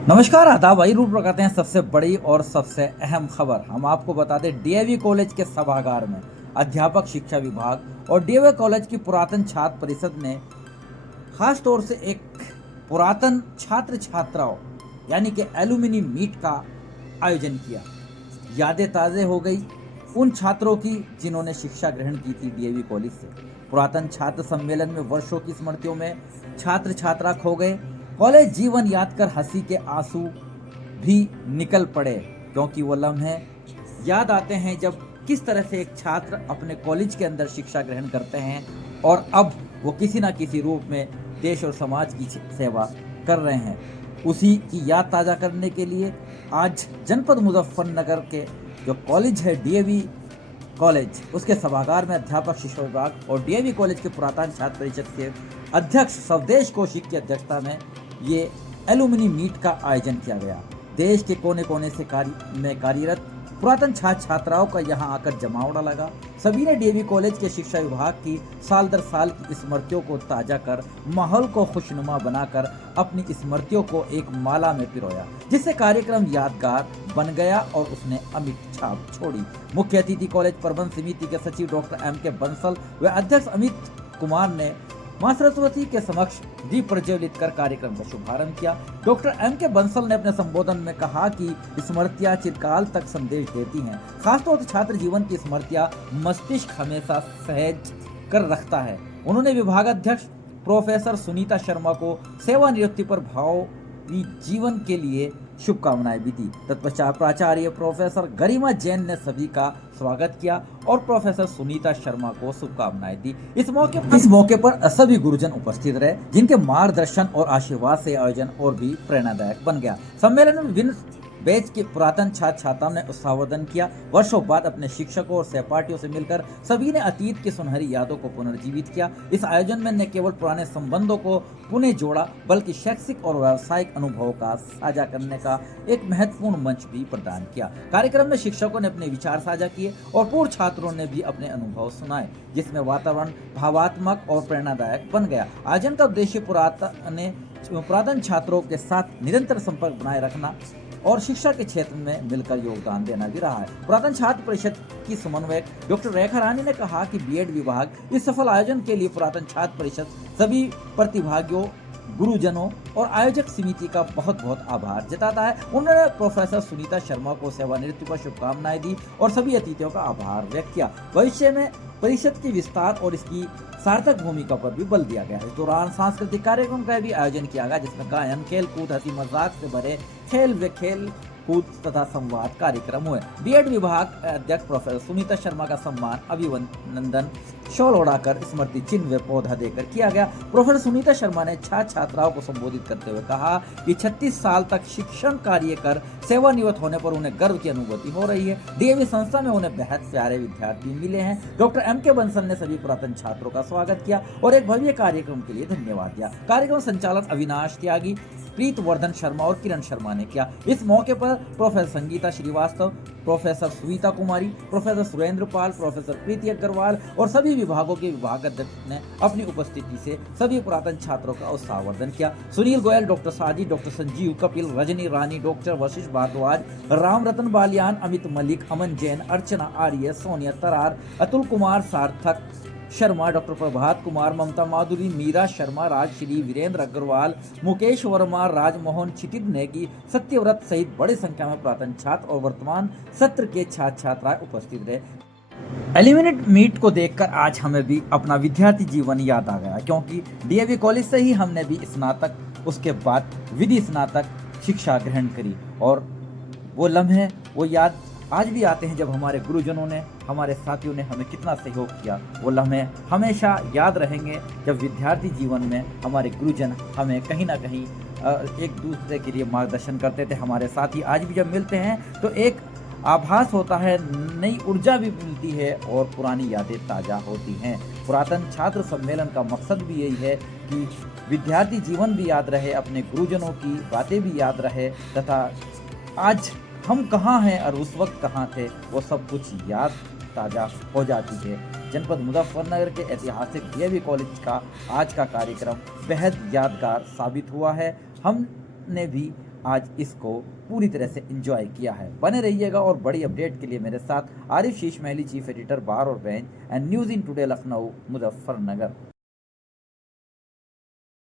नमस्कार, आदाब। आइए रूप रखाते हैं सबसे बड़ी और सबसे अहम खबर। हम आपको बता दें, डीएवी कॉलेज के सभागार में अध्यापक शिक्षा विभाग और डीएवी कॉलेज की पुरातन छात्र परिषद ने खास तौर से एक पुरातन छात्र छात्राओं यानी कि एलुमिनी मीट का आयोजन किया। यादें ताज़े हो गई उन छात्रों की जिन्होंने शिक्षा ग्रहण की थी डीएवी कॉलेज से। पुरातन छात्र सम्मेलन में वर्षों की स्मृतियों में छात्र छात्रा खो गए। कॉलेज जीवन याद कर हंसी के आंसू भी निकल पड़े, क्योंकि वो लम्हे याद आते हैं जब किस तरह से एक छात्र अपने कॉलेज के अंदर शिक्षा ग्रहण करते हैं और अब वो किसी ना किसी रूप में देश और समाज की सेवा कर रहे हैं। उसी की याद ताज़ा करने के लिए आज जनपद मुजफ्फरनगर के जो कॉलेज है डीएवी कॉलेज, उसके सभागार में अध्यापक शिक्षा विभाग और डीएवी कॉलेज के पुरातन छात्र परिषद के अध्यक्ष स्वदेश कौशिक की अध्यक्षता में ये एलुमिनी मीट का आयोजन किया गया। देश के कोने कोने से कार्यरत पुरातन छात्र छात्राओं का यहाँ आकर जमावड़ा लगा। सभी ने डीएवी कॉलेज के शिक्षा विभाग की साल दर साल की स्मृतियों को ताजा कर माहौल को खुशनुमा बनाकर अपनी स्मृतियों को एक माला में पिरोया, जिससे कार्यक्रम यादगार बन गया और उसने अमिट छाप छोड़ी। मुख्य अतिथि कॉलेज प्रबंध समिति के सचिव डॉक्टर एम.के. बंसल व अध्यक्ष अमित कुमार ने मां सरस्वती के समक्ष दीप प्रज्वलित कर कार्यक्रम का शुभारंभ किया। Doctor MK. बंसल ने अपने संबोधन में कहा कि स्मृतियां चिरकाल तक संदेश देती हैं। खासतौर से छात्र जीवन की स्मृतियां मस्तिष्क हमेशा सहज कर रखता है। उन्होंने विभागाध्यक्ष प्रोफेसर सुनीता शर्मा को सेवानिवृत्ति पर भावी जीवन के लिए शुभकामनाएं भी दी। तत्पश्चात प्राचार्य प्रोफेसर गरिमा जैन ने सभी का स्वागत किया और प्रोफेसर सुनीता शर्मा को शुभकामनाएं दी। इस मौके पर सभी गुरुजन उपस्थित रहे, जिनके मार्गदर्शन और आशीर्वाद से आयोजन और भी प्रेरणादायक बन गया। सम्मेलन में विभिन्न बैच के पुरातन छात्र छात्राओं ने उत्साहवर्धन किया। वर्षों बाद अपने शिक्षकों और सहपाठियों से मिलकर सभी ने अतीत की सुनहरी यादों को पुनर्जीवित किया। इस आयोजन में न केवल पुराने संबंधों को पुनः जोड़ा, बल्कि शैक्षिक और व्यावसायिक अनुभवों का साझा करने का एक महत्वपूर्ण मंच भी प्रदान किया। कार्यक्रम में शिक्षकों ने अपने विचार साझा किए और पूर्व छात्रों ने भी अपने अनुभव सुनाए, जिसमें वातावरण भावात्मक और प्रेरणादायक बन गया। आयोजन का उद्देश्य पुरातन छात्रों के साथ निरंतर संपर्क बनाए रखना और शिक्षा के क्षेत्र में मिलकर योगदान देना भी रहा है। पुरातन छात्र परिषद की समन्वयक डॉक्टर रेखा रानी ने कहा कि बीएड विभाग इस सफल आयोजन के लिए पुरातन छात्र परिषद, सभी प्रतिभागियों, गुरुजनों और आयोजक समिति का बहुत बहुत आभार जताता है। उन्होंने प्रोफेसर सुनीता शर्मा को सेवानिवृत्ति पर शुभकामनाएं दी और सभी अतिथियों का आभार व्यक्त किया। भविष्य में परिषद के विस्तार और इसकी सार्थक भूमिका पर भी बल दिया गया। इस दौरान सांस्कृतिक कार्यक्रम का भी आयोजन किया गया, जिसमें गायन, खेल कूद, हंसी मजाक से भरे खेल कूद तथा संवाद कार्यक्रम हुए। बीएड विभाग अध्यक्ष प्रोफेसर सुनीता शर्मा का सम्मान अभिनंदन शॉल ओढ़ाकर स्मृति चिन्ह व पौधा देकर किया गया। प्रोफेसर सुनीता शर्मा ने छात्र छात्राओं को संबोधित करते हुए कहा कि 36 साल तक शिक्षण कार्य कर सेवानिवृत्त होने पर उन्हें गर्व की अनुभूति हो रही है। डीएवी संस्था में उन्हें बेहद प्यारे विद्यार्थी मिले हैं। Doctor MK. बंसल ने सभी पुरातन छात्रों का स्वागत किया और एक भव्य कार्यक्रम के लिए धन्यवाद दिया। कार्यक्रम संचालन अविनाश त्यागी, प्रीत वर्धन शर्मा और किरण शर्मा ने किया। इस मौके पर प्रोफेसर संगीता श्रीवास्तव, प्रोफेसर सुनीता कुमारी, प्रोफेसर सुरेंद्र पाल, प्रोफेसर प्रीति अग्रवाल और सभी विभागों के विभागाध्यक्ष ने अपनी उपस्थिति से सभी पुरातन छात्रों का उत्साहवर्धन किया। सुनील गोयल, डॉक्टर साजी, डॉक्टर संजीव कपिल, रजनी रानी, डॉक्टर वशिष्ठ भारद्वाज, राम रतन बालियान, अमित मलिक, अमन जैन, अर्चना आर्य, सोनिया तरार, अतुल कुमार सार्थक शर्मा, डॉक्टर प्रभात कुमार, ममता माधुरी, मीरा शर्मा, राजश्री, वीरेंद्र अग्रवाल, मुकेश वर्मा, राजमोहन, क्षितिज नेगी, सत्यव्रत सहित बड़ी संख्या में पुरातन छात्र और वर्तमान सत्र के छात्र छात्राएं उपस्थित रहे। एलिमिनेट मीट को देखकर आज हमें भी अपना विद्यार्थी जीवन याद आ गया, क्योंकि डीएवी कॉलेज से ही हमने भी स्नातक, उसके बाद विधि स्नातक शिक्षा ग्रहण करी और वो लम्हे, वो याद आज भी आते हैं जब हमारे गुरुजनों ने, हमारे साथियों ने हमें कितना सहयोग किया। वो लम्हे हमेशा याद रहेंगे जब विद्यार्थी जीवन में हमारे गुरुजन हमें कहीं ना कहीं एक दूसरे के लिए मार्गदर्शन करते थे। हमारे साथी आज भी जब मिलते हैं तो एक आभास होता है, नई ऊर्जा भी मिलती है और पुरानी यादें ताज़ा होती हैं। पुरातन छात्र सम्मेलन का मकसद भी यही है कि विद्यार्थी जीवन भी याद रहे, अपने गुरुजनों की बातें भी याद रहे तथा आज हम कहाँ हैं और उस वक्त कहाँ थे, वो सब कुछ याद ताज़ा हो जाती है। जनपद मुजफ्फरनगर के ऐतिहासिक डीएवी कॉलेज का आज का कार्यक्रम बेहद यादगार साबित हुआ है। हमने भी आज इसको पूरी तरह से एंजॉय किया है। बने रहिएगा और बड़ी अपडेट के लिए मेरे साथ आरिफ शीश महली, चीफ एडिटर बार और bench and news in today Lucknow Muzaffarnagar.